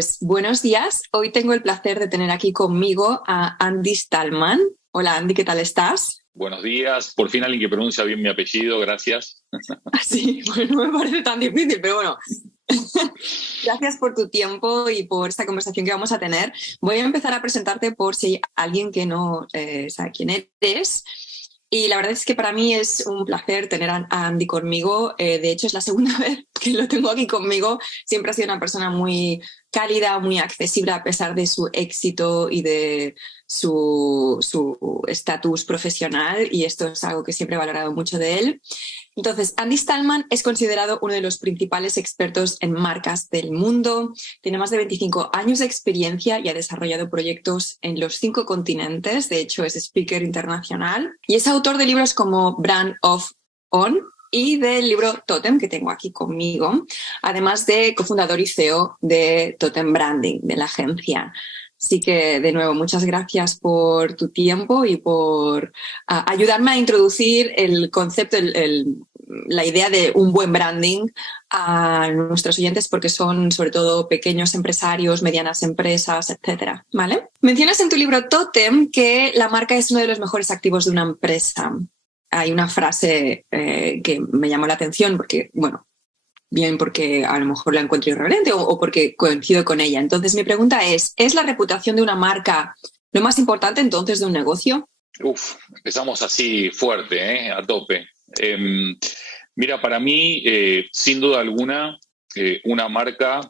Pues buenos días. Hoy tengo el placer de tener aquí conmigo a Andy Stallman. Hola Andy, ¿qué tal estás? Buenos días. Por fin alguien que pronuncia bien mi apellido, gracias. Así, bueno, no me parece tan difícil, pero bueno. Gracias por tu tiempo y por esta conversación que vamos a tener. Voy a empezar a presentarte por si hay alguien que no sabe quién eres. Y la verdad es que para mí es un placer tener a Andy conmigo. De hecho, es la segunda vez que lo tengo aquí conmigo. Siempre ha sido una persona muy cálida, muy accesible a pesar de su éxito y de su estatus profesional. Y esto es algo que siempre he valorado mucho de él. Entonces, Andy Stallman es considerado uno de los principales expertos en marcas del mundo. Tiene más de 25 años de experiencia y ha desarrollado proyectos en los 5 continentes. De hecho, es speaker internacional y es autor de libros como Brand of On y del libro Totem, que tengo aquí conmigo, además de cofundador y CEO de Totem Branding, de la agencia. Así que, de nuevo, muchas gracias por tu tiempo y por ayudarme a introducir el concepto, la idea de un buen branding a nuestros oyentes, porque son sobre todo pequeños empresarios, medianas empresas, etcétera, ¿vale? Mencionas en tu libro Totem que la marca es uno de los mejores activos de una empresa. Hay una frase que me llamó la atención porque, bueno, bien porque a lo mejor la encuentro irreverente o porque coincido con ella. Entonces mi pregunta ¿es la reputación de una marca lo más importante entonces de un negocio? Empezamos así fuerte, a tope. Mira, para mí, sin duda alguna, una marca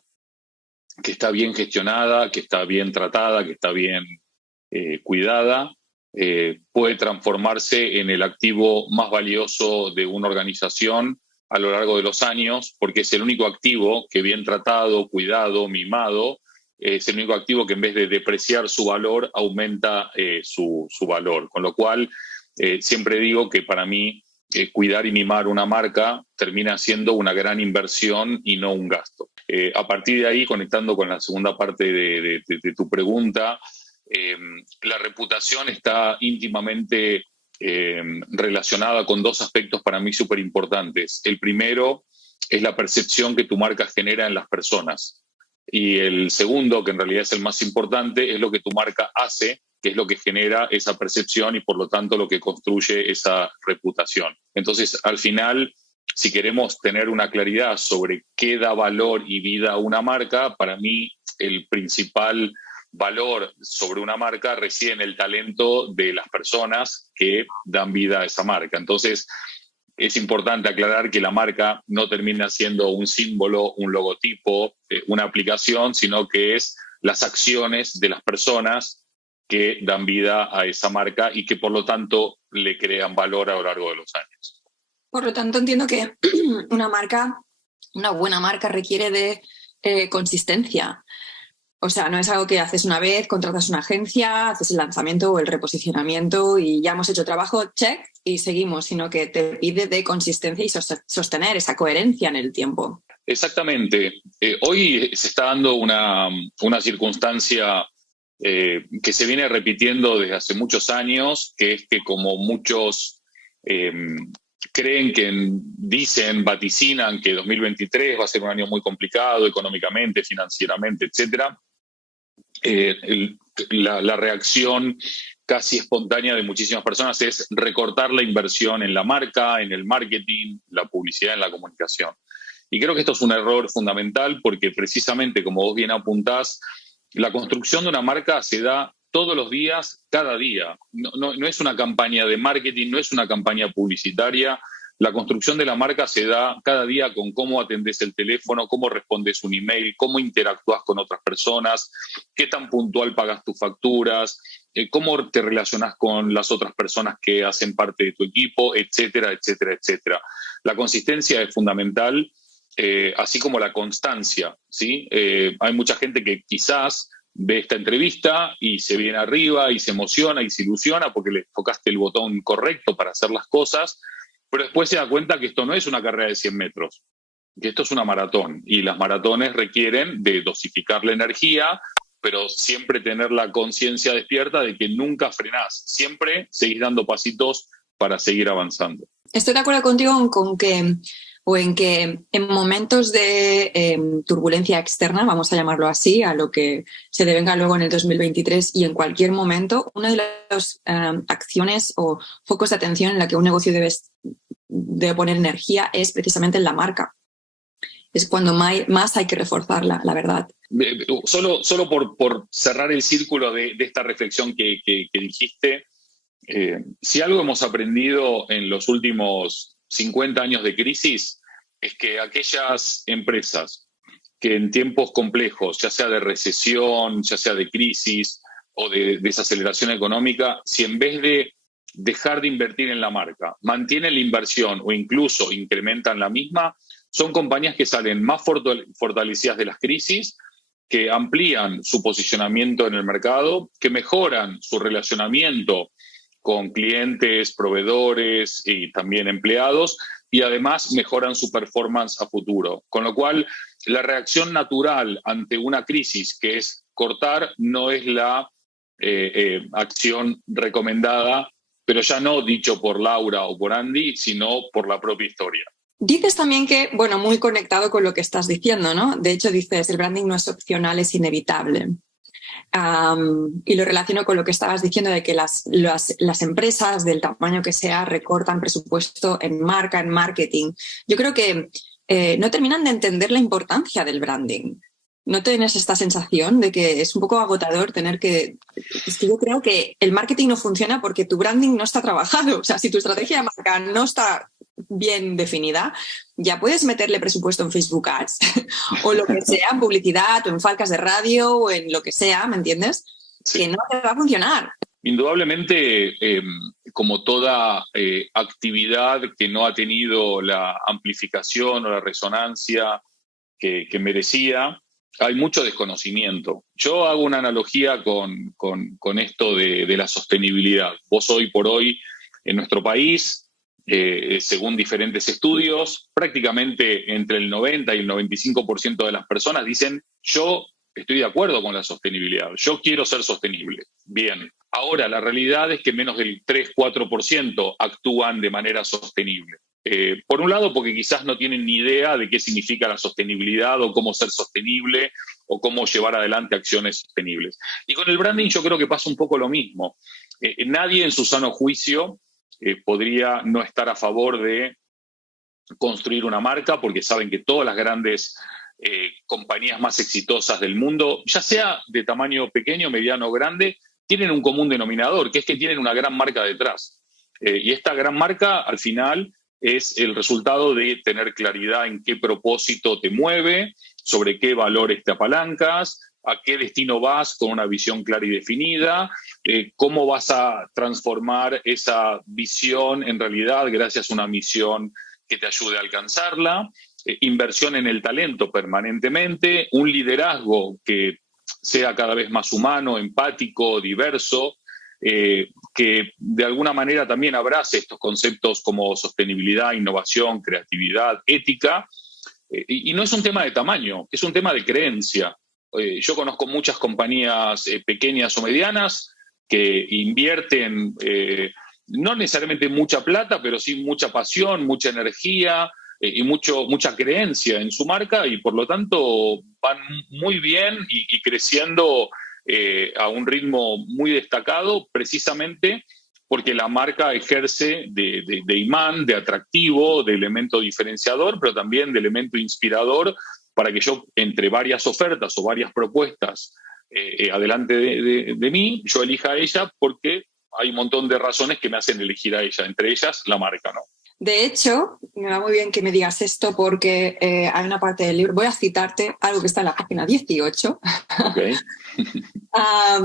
que está bien gestionada, que está bien tratada, que está bien cuidada, puede transformarse en el activo más valioso de una organización a lo largo de los años, porque es el único activo que bien tratado, cuidado, mimado, es el único activo que en vez de depreciar su valor, aumenta su valor. Con lo cual, siempre digo que para mí cuidar y mimar una marca termina siendo una gran inversión y no un gasto. A partir de ahí, conectando con la segunda parte de tu pregunta, la reputación está íntimamente relacionada con 2 aspectos para mí súper importantes. El primero es la percepción que tu marca genera en las personas. Y el segundo, que en realidad es el más importante, es lo que tu marca hace, que es lo que genera esa percepción y por lo tanto lo que construye esa reputación. Entonces, al final, si queremos tener una claridad sobre qué da valor y vida a una marca, para mí el principal valor sobre una marca reside en el talento de las personas que dan vida a esa marca. Entonces, es importante aclarar que la marca no termina siendo un símbolo, un logotipo, una aplicación, sino que es las acciones de las personas que dan vida a esa marca y que por lo tanto le crean valor a lo largo de los años. Por lo tanto, entiendo que una buena marca requiere de consistencia. O sea, no es algo que haces una vez, contratas una agencia, haces el lanzamiento o el reposicionamiento y ya hemos hecho trabajo, check, y seguimos, sino que te pide de consistencia y sostener esa coherencia en el tiempo. Exactamente. Hoy se está dando una circunstancia que se viene repitiendo desde hace muchos años, que es que como muchos creen dicen, vaticinan que 2023 va a ser un año muy complicado económicamente, financieramente, etcétera. La reacción casi espontánea de muchísimas personas es recortar la inversión en la marca, en el marketing, la publicidad, en la comunicación. Y creo que esto es un error fundamental porque precisamente, como vos bien apuntás, la construcción de una marca se da todos los días, cada día. No es una campaña de marketing, no es una campaña publicitaria. La construcción de la marca se da cada día con cómo atendés el teléfono, cómo respondes un email, cómo interactúas con otras personas, qué tan puntual pagas tus facturas, cómo te relacionás con las otras personas que hacen parte de tu equipo, etcétera, etcétera, etcétera. La consistencia es fundamental, así como la constancia, ¿sí? Hay mucha gente que quizás ve esta entrevista y se viene arriba y se emociona y se ilusiona porque le tocaste el botón correcto para hacer las cosas, pero después se da cuenta que esto no es una carrera de 100 metros, que esto es una maratón y las maratones requieren de dosificar la energía, pero siempre tener la conciencia despierta de que nunca frenás, siempre seguís dando pasitos para seguir avanzando. Estoy de acuerdo contigo con que o en que en momentos de turbulencia externa, vamos a llamarlo así, a lo que se devenga luego en el 2023 y en cualquier momento, una de las acciones o focos de atención en la que un negocio debe poner energía es precisamente en la marca. Es cuando más hay que reforzarla, la verdad. Solo por cerrar el círculo de esta reflexión que dijiste, si algo hemos aprendido en los últimos 50 años de crisis es que aquellas empresas que en tiempos complejos, ya sea de recesión, ya sea de crisis o de desaceleración económica, si en vez de dejar de invertir en la marca, mantienen la inversión o incluso incrementan la misma, son compañías que salen más fortalecidas de las crisis, que amplían su posicionamiento en el mercado, que mejoran su relacionamiento con clientes, proveedores y también empleados, y además mejoran su performance a futuro. Con lo cual, la reacción natural ante una crisis, que es cortar, no es la acción recomendada, pero ya no dicho por Laura o por Andy, sino por la propia historia. Dices también que, bueno, muy conectado con lo que estás diciendo, ¿no? De hecho, dices, el branding no es opcional, es inevitable. Y lo relaciono con lo que estabas diciendo de que las empresas, del tamaño que sea, recortan presupuesto en marca, en marketing. Yo creo que no terminan de entender la importancia del branding. ¿No tienes esta sensación de que es un poco agotador tener que...? Es que yo creo que el marketing no funciona porque tu branding no está trabajado. O sea, si tu estrategia de marca no está bien definida, ya puedes meterle presupuesto en Facebook Ads o lo que sea, en publicidad o en falcas de radio o en lo que sea, ¿me entiendes? Sí. Que no te va a funcionar. Indudablemente, como toda actividad que no ha tenido la amplificación o la resonancia que merecía, hay mucho desconocimiento. Yo hago una analogía con esto de la sostenibilidad. Vos hoy por hoy, en nuestro país, según diferentes estudios, prácticamente entre el 90 y el 95% de las personas dicen: yo estoy de acuerdo con la sostenibilidad, yo quiero ser sostenible. Bien, ahora la realidad es que menos del 3-4% actúan de manera sostenible. Por un lado, porque quizás no tienen ni idea de qué significa la sostenibilidad o cómo ser sostenible o cómo llevar adelante acciones sostenibles. Y con el branding yo creo que pasa un poco lo mismo. Nadie en su sano juicio podría no estar a favor de construir una marca, porque saben que todas las grandes compañías más exitosas del mundo, ya sea de tamaño pequeño, mediano o grande, tienen un común denominador, que es que tienen una gran marca detrás. Y esta gran marca, al final, es el resultado de tener claridad en qué propósito te mueve, sobre qué valores te apalancas, a qué destino vas con una visión clara y definida, cómo vas a transformar esa visión en realidad gracias a una misión que te ayude a alcanzarla, inversión en el talento permanentemente, un liderazgo que sea cada vez más humano, empático, diverso, que de alguna manera también abrace estos conceptos como sostenibilidad, innovación, creatividad, ética. Y no es un tema de tamaño, es un tema de creencia. Yo conozco muchas compañías pequeñas o medianas que invierten no necesariamente mucha plata, pero sí mucha pasión, mucha energía y mucha creencia en su marca, y por lo tanto van muy bien y creciendo a un ritmo muy destacado, precisamente porque la marca ejerce de imán, de atractivo, de elemento diferenciador, pero también de elemento inspirador, para que yo, entre varias ofertas o varias propuestas adelante de mí, yo elija a ella, porque hay un montón de razones que me hacen elegir a ella, entre ellas la marca, ¿no? De hecho, me va muy bien que me digas esto, porque hay una parte del libro, voy a citarte algo que está en la página 18. Okay.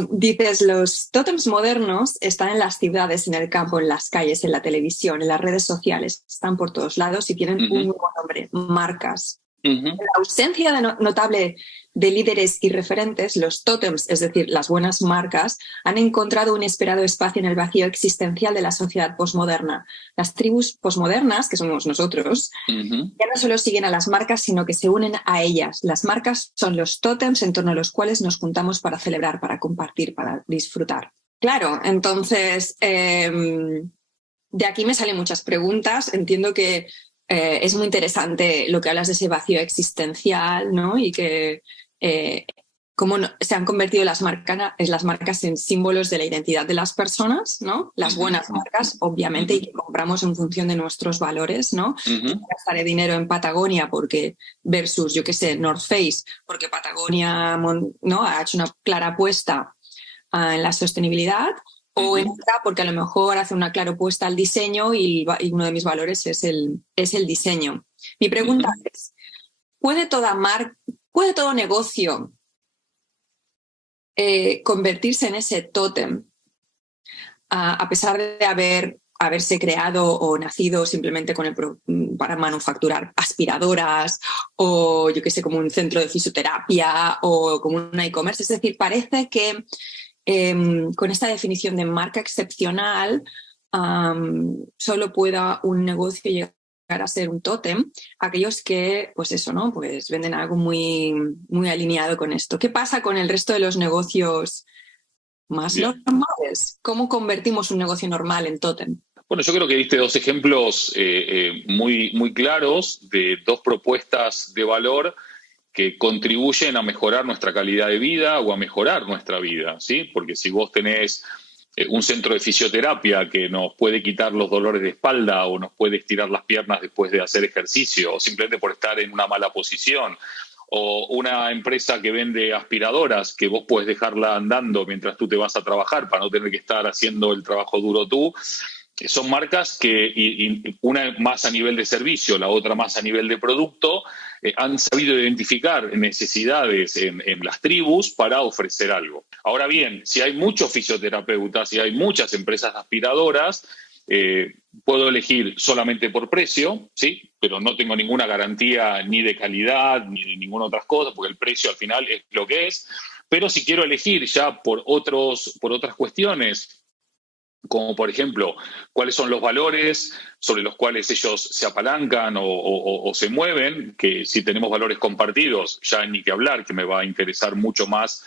Dices, los tótems modernos están en las ciudades, en el campo, en las calles, en la televisión, en las redes sociales, están por todos lados y tienen un nuevo nombre: marcas. En la ausencia notable de líderes y referentes, los tótems, es decir, las buenas marcas, han encontrado un esperado espacio en el vacío existencial de la sociedad posmoderna. Las tribus posmodernas, que somos nosotros, ya no solo siguen a las marcas, sino que se unen a ellas. Las marcas son los tótems en torno a los cuales nos juntamos para celebrar, para compartir, para disfrutar. Claro, entonces, de aquí me salen muchas preguntas. Entiendo que Es muy interesante lo que hablas de ese vacío existencial, ¿no? Y que cómo se han convertido las marcas en símbolos de la identidad de las personas, ¿no? Las buenas marcas, obviamente, y que compramos en función de nuestros valores, ¿no? Gastaré dinero en Patagonia porque versus, yo qué sé, North Face, porque Patagonia, ¿no? Ha hecho una clara apuesta en la sostenibilidad. O entra porque a lo mejor hace una clara apuesta al diseño y uno de mis valores es el diseño. Mi pregunta es, ¿puede todo negocio convertirse en ese tótem a pesar de haberse creado o nacido simplemente para manufacturar aspiradoras o, yo qué sé, como un centro de fisioterapia o como un e-commerce? Es decir, parece que con esta definición de marca excepcional, solo pueda un negocio llegar a ser un tótem, aquellos que, pues eso, ¿no? Pues venden algo muy, muy alineado con esto. ¿Qué pasa con el resto de los negocios más normales? ¿Cómo convertimos un negocio normal en tótem? Bueno, yo creo que diste dos ejemplos muy, muy claros de dos propuestas de valor que contribuyen a mejorar nuestra calidad de vida o a mejorar nuestra vida, ¿sí? Porque si vos tenés un centro de fisioterapia que nos puede quitar los dolores de espalda o nos puede estirar las piernas después de hacer ejercicio o simplemente por estar en una mala posición, o una empresa que vende aspiradoras que vos podés dejarla andando mientras tú te vas a trabajar para no tener que estar haciendo el trabajo duro tú, son marcas que, y una más a nivel de servicio, la otra más a nivel de producto, han sabido identificar necesidades en las tribus para ofrecer algo. Ahora bien, si hay muchos fisioterapeutas y hay muchas empresas aspiradoras, puedo elegir solamente por precio, ¿sí? Pero no tengo ninguna garantía ni de calidad ni de ninguna otra cosa, porque el precio al final es lo que es. Pero si quiero elegir ya por otras cuestiones, como por ejemplo, cuáles son los valores sobre los cuales ellos se apalancan o se mueven, que si tenemos valores compartidos, ya ni que hablar, que me va a interesar mucho más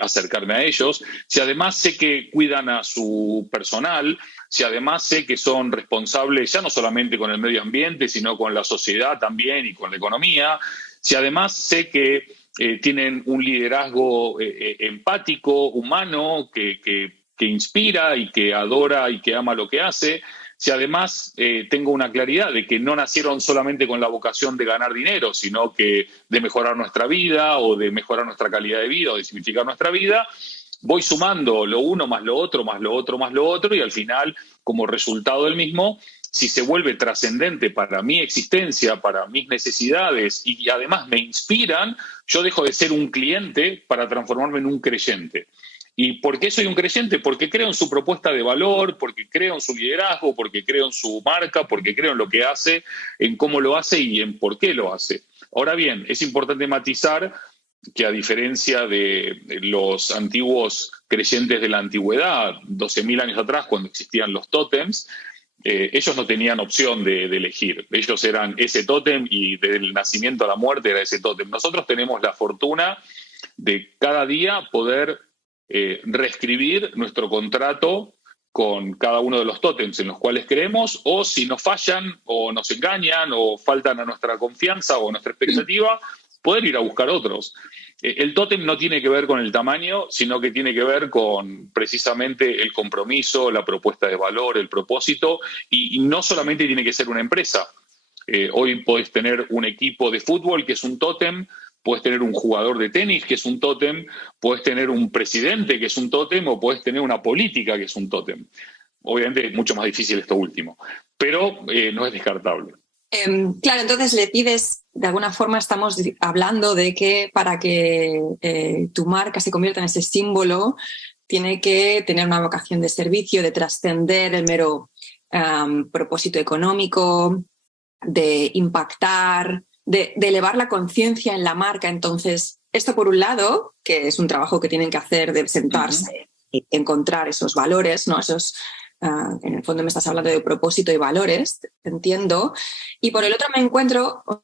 acercarme a ellos. Si además sé que cuidan a su personal, si además sé que son responsables ya no solamente con el medio ambiente, sino con la sociedad también y con la economía, si además sé que tienen un liderazgo empático, humano, que inspira y que adora y que ama lo que hace, si además tengo una claridad de que no nacieron solamente con la vocación de ganar dinero, sino que de mejorar nuestra vida o de mejorar nuestra calidad de vida o de significar nuestra vida, voy sumando lo uno más lo otro, más lo otro, más lo otro, y al final, como resultado del mismo, si se vuelve trascendente para mi existencia, para mis necesidades y además me inspiran, yo dejo de ser un cliente para transformarme en un creyente. ¿Y por qué soy un creyente? Porque creo en su propuesta de valor, porque creo en su liderazgo, porque creo en su marca, porque creo en lo que hace, en cómo lo hace y en por qué lo hace. Ahora bien, es importante matizar que a diferencia de los antiguos creyentes de la antigüedad, 12.000 años atrás, cuando existían los tótems, ellos no tenían opción de elegir. Ellos eran ese tótem y del nacimiento a la muerte era ese tótem. Nosotros tenemos la fortuna de cada día poder reescribir nuestro contrato con cada uno de los tótems en los cuales creemos, o si nos fallan o nos engañan o faltan a nuestra confianza o a nuestra expectativa, poder ir a buscar otros. El tótem no tiene que ver con el tamaño, sino que tiene que ver con precisamente el compromiso, la propuesta de valor, el propósito, y no solamente tiene que ser una empresa. Hoy podés tener un equipo de fútbol que es un tótem, puedes tener un jugador de tenis que es un tótem, puedes tener un presidente que es un tótem o puedes tener una política que es un tótem. Obviamente es mucho más difícil esto último, pero no es descartable. Claro, entonces le pides, de alguna forma estamos hablando de que para que tu marca se convierta en ese símbolo, tiene que tener una vocación de servicio, de trascender el mero propósito económico, de impactar, de elevar la conciencia en la marca. Entonces, esto por un lado, que es un trabajo que tienen que hacer de sentarse y encontrar esos valores, ¿no? Esos, en el fondo me estás hablando de propósito y valores, entiendo. Y por el otro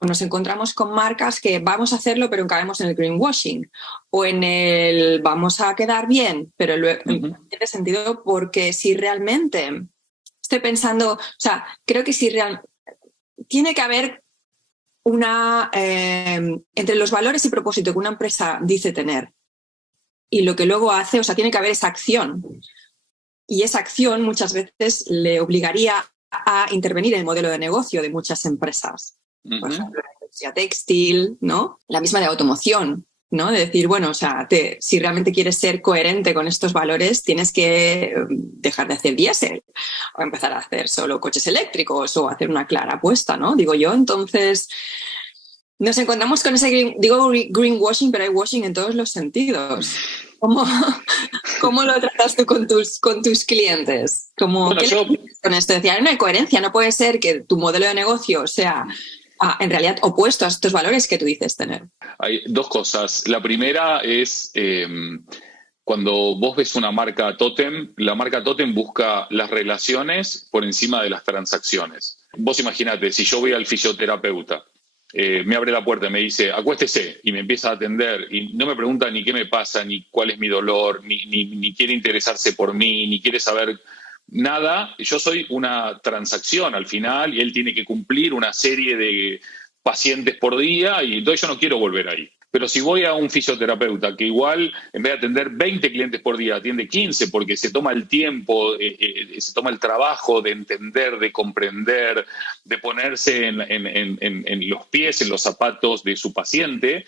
nos encontramos con marcas que vamos a hacerlo, pero caemos en el greenwashing o en el vamos a quedar bien, pero luego tiene sentido porque si realmente estoy pensando, o sea, creo que si realmente tiene que haber entre los valores y propósito que una empresa dice tener y lo que luego hace, o sea, tiene que haber esa acción. Y esa acción muchas veces le obligaría a intervenir en el modelo de negocio de muchas empresas. Por ejemplo, la industria textil, ¿no? La misma de automoción, ¿no? De decir, bueno, o sea, si realmente quieres ser coherente con estos valores, tienes que dejar de hacer diésel o empezar a hacer solo coches eléctricos o hacer una clara apuesta, ¿no? Digo yo, entonces nos encontramos con ese, digo greenwashing, pero hay washing en todos los sentidos. ¿Cómo lo tratas tú con tus clientes? Bueno, ¿Qué le dices con esto? Decía, hay una coherencia, no puede ser que tu modelo de negocio sea en realidad opuesto a estos valores que tú dices tener. Hay dos cosas. La primera es cuando vos ves una marca tótem, la marca tótem busca las relaciones por encima de las transacciones. Vos imaginate, si yo voy al fisioterapeuta, me abre la puerta y me dice, acuéstese, y me empieza a atender, y no me pregunta ni qué me pasa, ni cuál es mi dolor, ni quiere interesarse por mí, ni quiere saber nada. Yo soy una transacción al final y él tiene que cumplir una serie de pacientes por día y entonces yo no quiero volver ahí. Pero si voy a un fisioterapeuta que igual, en vez de atender 20 clientes por día, atiende 15 porque se toma el tiempo, se toma el trabajo de entender, de comprender, de ponerse en los pies, en los zapatos de su paciente,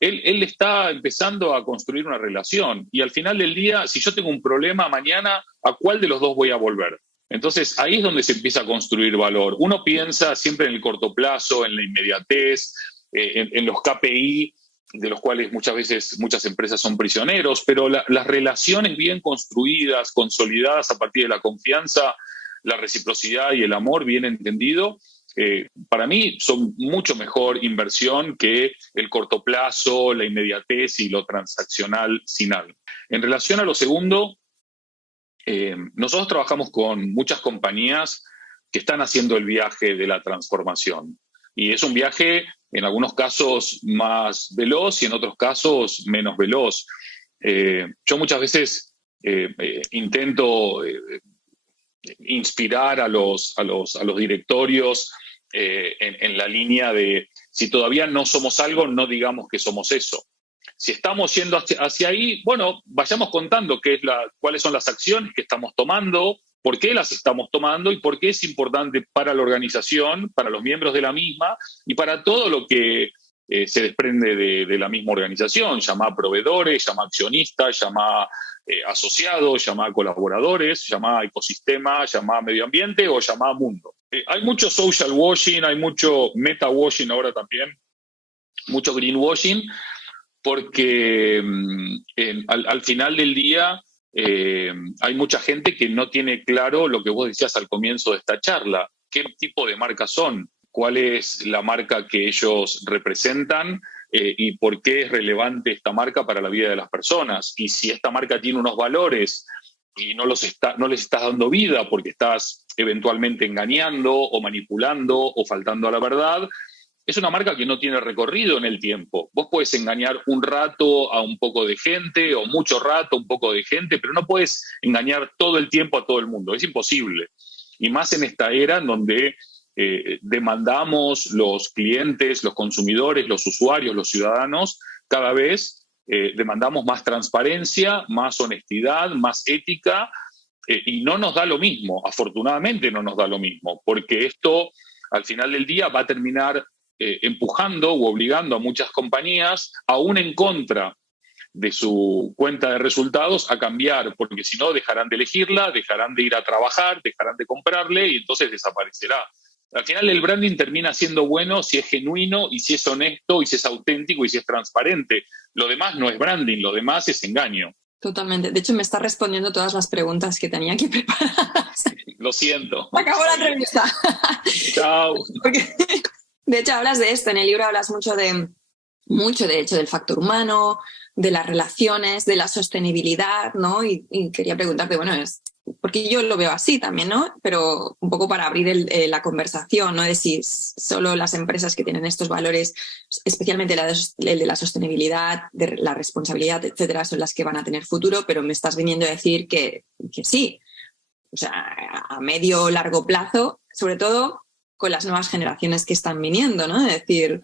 él está empezando a construir una relación. Y al final del día, si yo tengo un problema mañana, ¿a cuál de los dos voy a volver? Entonces, ahí es donde se empieza a construir valor. Uno piensa siempre en el corto plazo, en la inmediatez, en los KPI, de los cuales muchas veces muchas empresas son prisioneros, pero las relaciones bien construidas, consolidadas a partir de la confianza, la reciprocidad y el amor bien entendido, para mí son mucho mejor inversión que el corto plazo, la inmediatez y lo transaccional sin algo. En relación a lo segundo, nosotros trabajamos con muchas compañías que están haciendo el viaje de la transformación. Y es un viaje, en algunos casos, más veloz y en otros casos menos veloz. Yo muchas veces intento inspirar a los directorios en la línea de, si todavía no somos algo, no digamos que somos eso. Si estamos yendo hacia ahí, bueno, vayamos contando cuáles son las acciones que estamos tomando, por qué las estamos tomando y por qué es importante para la organización, para los miembros de la misma y para todo lo que se desprende de la misma organización. Llama proveedores, llama accionistas, llama asociados, llama colaboradores, llama ecosistema, llama medio ambiente o llama mundo. Hay mucho social washing, hay mucho meta washing ahora también, mucho greenwashing, porque al final del día hay mucha gente que no tiene claro lo que vos decías al comienzo de esta charla. ¿Qué tipo de marcas son? ¿Cuál es la marca que ellos representan? Y por qué es relevante esta marca para la vida de las personas. Y si esta marca tiene unos valores y no les estás dando vida porque estás eventualmente engañando o manipulando o faltando a la verdad, es una marca que no tiene recorrido en el tiempo. Vos podés engañar un rato a un poco de gente o mucho rato a un poco de gente, pero no podés engañar todo el tiempo a todo el mundo. Es imposible. Y más en esta era en donde demandamos los clientes, los consumidores, los usuarios, los ciudadanos, cada vez demandamos más transparencia, más honestidad, más ética, y no nos da lo mismo, afortunadamente no nos da lo mismo, porque esto al final del día va a terminar empujando u obligando a muchas compañías, aún en contra de su cuenta de resultados, a cambiar, porque si no dejarán de elegirla, dejarán de ir a trabajar, dejarán de comprarle y entonces desaparecerá. Al final el branding termina siendo bueno si es genuino y si es honesto y si es auténtico y si es transparente. Lo demás no es branding, lo demás es engaño. Totalmente. De hecho, me está respondiendo todas las preguntas que tenía aquí preparadas. Lo siento. Acabó la entrevista. Chao. Porque, de hecho, hablas de esto. En el libro hablas mucho de hecho, del factor humano, de las relaciones, de la sostenibilidad, ¿no? Y quería preguntarte, bueno, porque yo lo veo así también, ¿no? Pero un poco para abrir la conversación, ¿no? De si solo las empresas que tienen estos valores, especialmente el de la sostenibilidad, de la responsabilidad, etcétera, son las que van a tener futuro, pero me estás viniendo a decir que sí. O sea, a medio o largo plazo, sobre todo con las nuevas generaciones que están viniendo, ¿no? Es decir,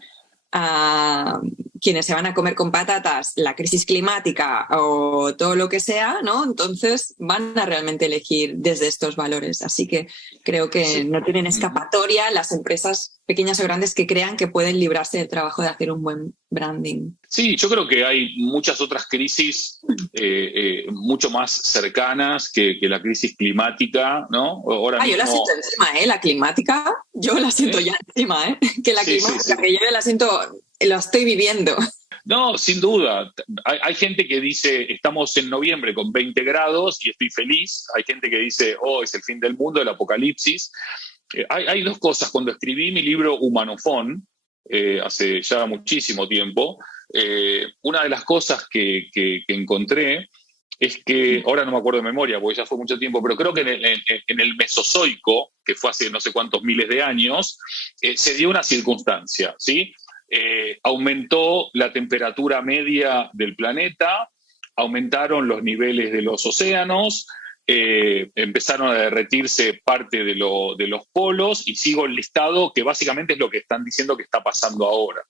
quienes se van a comer con patatas la crisis climática o todo lo que sea, ¿no? Entonces van a realmente elegir desde estos valores. Así que creo que no tienen escapatoria las empresas pequeñas o grandes que crean que pueden librarse del trabajo de hacer un buen branding. Sí, yo creo que hay muchas otras crisis mucho más cercanas que la crisis climática, ¿no? Ahora yo la siento encima, ¿eh? La climática, yo la siento ya encima, ¿eh? Que la climática, que yo la siento, lo estoy viviendo. No, sin duda. Hay gente que dice, estamos en noviembre con 20 grados y estoy feliz. Hay gente que dice, es el fin del mundo, el apocalipsis. Hay dos cosas. Cuando escribí mi libro Humanofón, hace ya muchísimo tiempo, una de las cosas que encontré es que, ahora no me acuerdo de memoria porque ya fue mucho tiempo, pero creo que en el Mesozoico, que fue hace no sé cuántos miles de años, se dio una circunstancia, ¿sí? Aumentó la temperatura media del planeta, aumentaron los niveles de los océanos, empezaron a derretirse parte de los polos, y sigo el listado que básicamente es lo que están diciendo que está pasando ahora.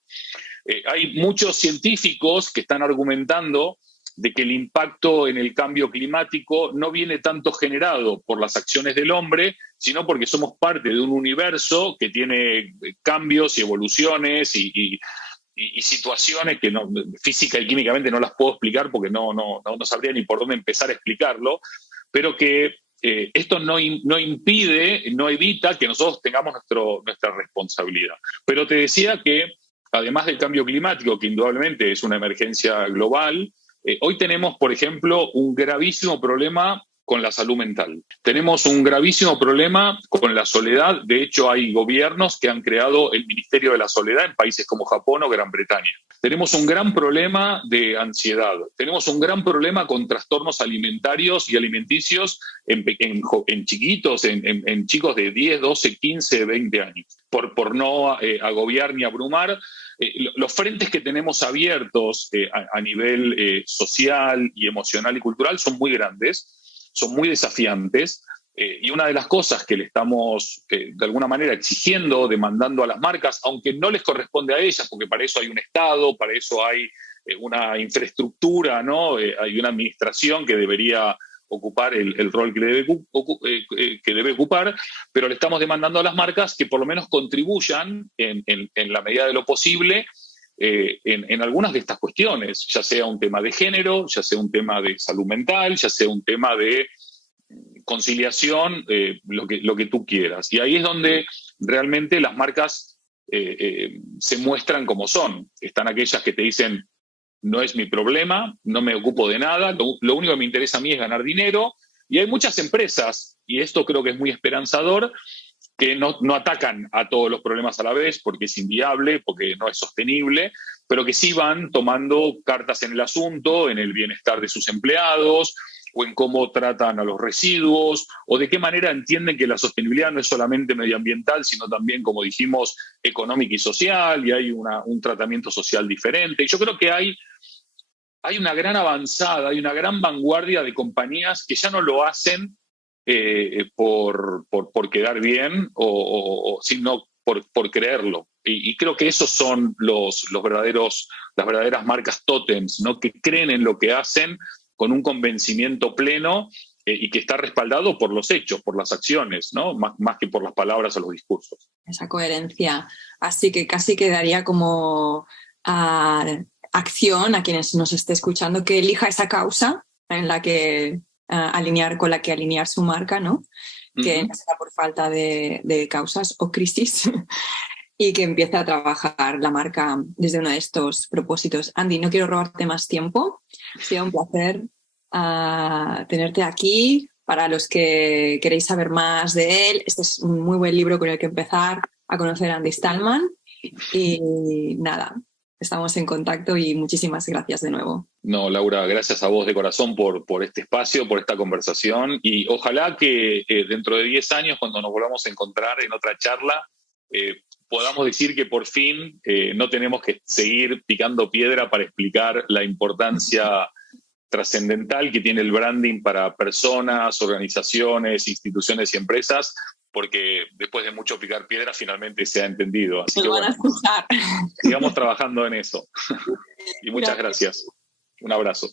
Hay muchos científicos que están argumentando de que el impacto en el cambio climático no viene tanto generado por las acciones del hombre, sino porque somos parte de un universo que tiene cambios y evoluciones y situaciones que física y químicamente no las puedo explicar porque no sabría ni por dónde empezar a explicarlo, pero que esto no impide, no evita que nosotros tengamos nuestra responsabilidad. Pero te decía que, además del cambio climático, que indudablemente es una emergencia global, hoy tenemos, por ejemplo, un gravísimo problema con la salud mental. Tenemos un gravísimo problema con la soledad. De hecho, hay gobiernos que han creado el Ministerio de la Soledad en países como Japón o Gran Bretaña. Tenemos un gran problema de ansiedad. Tenemos un gran problema con trastornos alimentarios y alimenticios en chiquitos, en chicos de 10, 12, 15, 20 años. Por no agobiar ni abrumar, los frentes que tenemos abiertos a nivel social y emocional y cultural son muy grandes, son muy desafiantes, y una de las cosas que le estamos de alguna manera exigiendo, demandando a las marcas, aunque no les corresponde a ellas, porque para eso hay un Estado, para eso hay una infraestructura, ¿no? Hay una administración que debería ocupar el rol que debe ocupar, pero le estamos demandando a las marcas que por lo menos contribuyan en la medida de lo posible en algunas de estas cuestiones, ya sea un tema de género, ya sea un tema de salud mental, ya sea un tema de conciliación, lo que tú quieras. Y ahí es donde realmente las marcas se muestran como son. Están aquellas que te dicen, no es mi problema, no me ocupo de nada, lo único que me interesa a mí es ganar dinero. Y hay muchas empresas, y esto creo que es muy esperanzador, que no atacan a todos los problemas a la vez porque es inviable, porque no es sostenible, pero que sí van tomando cartas en el asunto, en el bienestar de sus empleados, o en cómo tratan a los residuos, o de qué manera entienden que la sostenibilidad no es solamente medioambiental, sino también, como dijimos, económica y social, y hay un tratamiento social diferente. Y yo creo que hay una gran avanzada, hay una gran vanguardia de compañías que ya no lo hacen por quedar bien, sino por creerlo. Y creo que esos son las verdaderas marcas tótems, ¿no? Que creen en lo que hacen con un convencimiento pleno y que está respaldado por los hechos, por las acciones, ¿no? Más que por las palabras o los discursos. Esa coherencia. Así que casi quedaría como acción a quienes nos esté escuchando que elija esa causa en la que con la que alinear su marca, ¿no? Que no sea por falta de causas o crisis y que empiece a trabajar la marca desde uno de estos propósitos. Andy, no quiero robarte más tiempo. Ha sido un placer tenerte aquí. Para los que queréis saber más de él, este es un muy buen libro con el que empezar a conocer a Andy Stallman. Y nada, estamos en contacto y muchísimas gracias de nuevo. No, Laura, gracias a vos de corazón por este espacio, por esta conversación, y ojalá que dentro de 10 años, cuando nos volvamos a encontrar en otra charla, podamos decir que por fin no tenemos que seguir picando piedra para explicar la importancia trascendental que tiene el branding para personas, organizaciones, instituciones y empresas, porque después de mucho picar piedra finalmente se ha entendido. Así que bueno, sigamos trabajando en eso. Y muchas gracias. Un abrazo.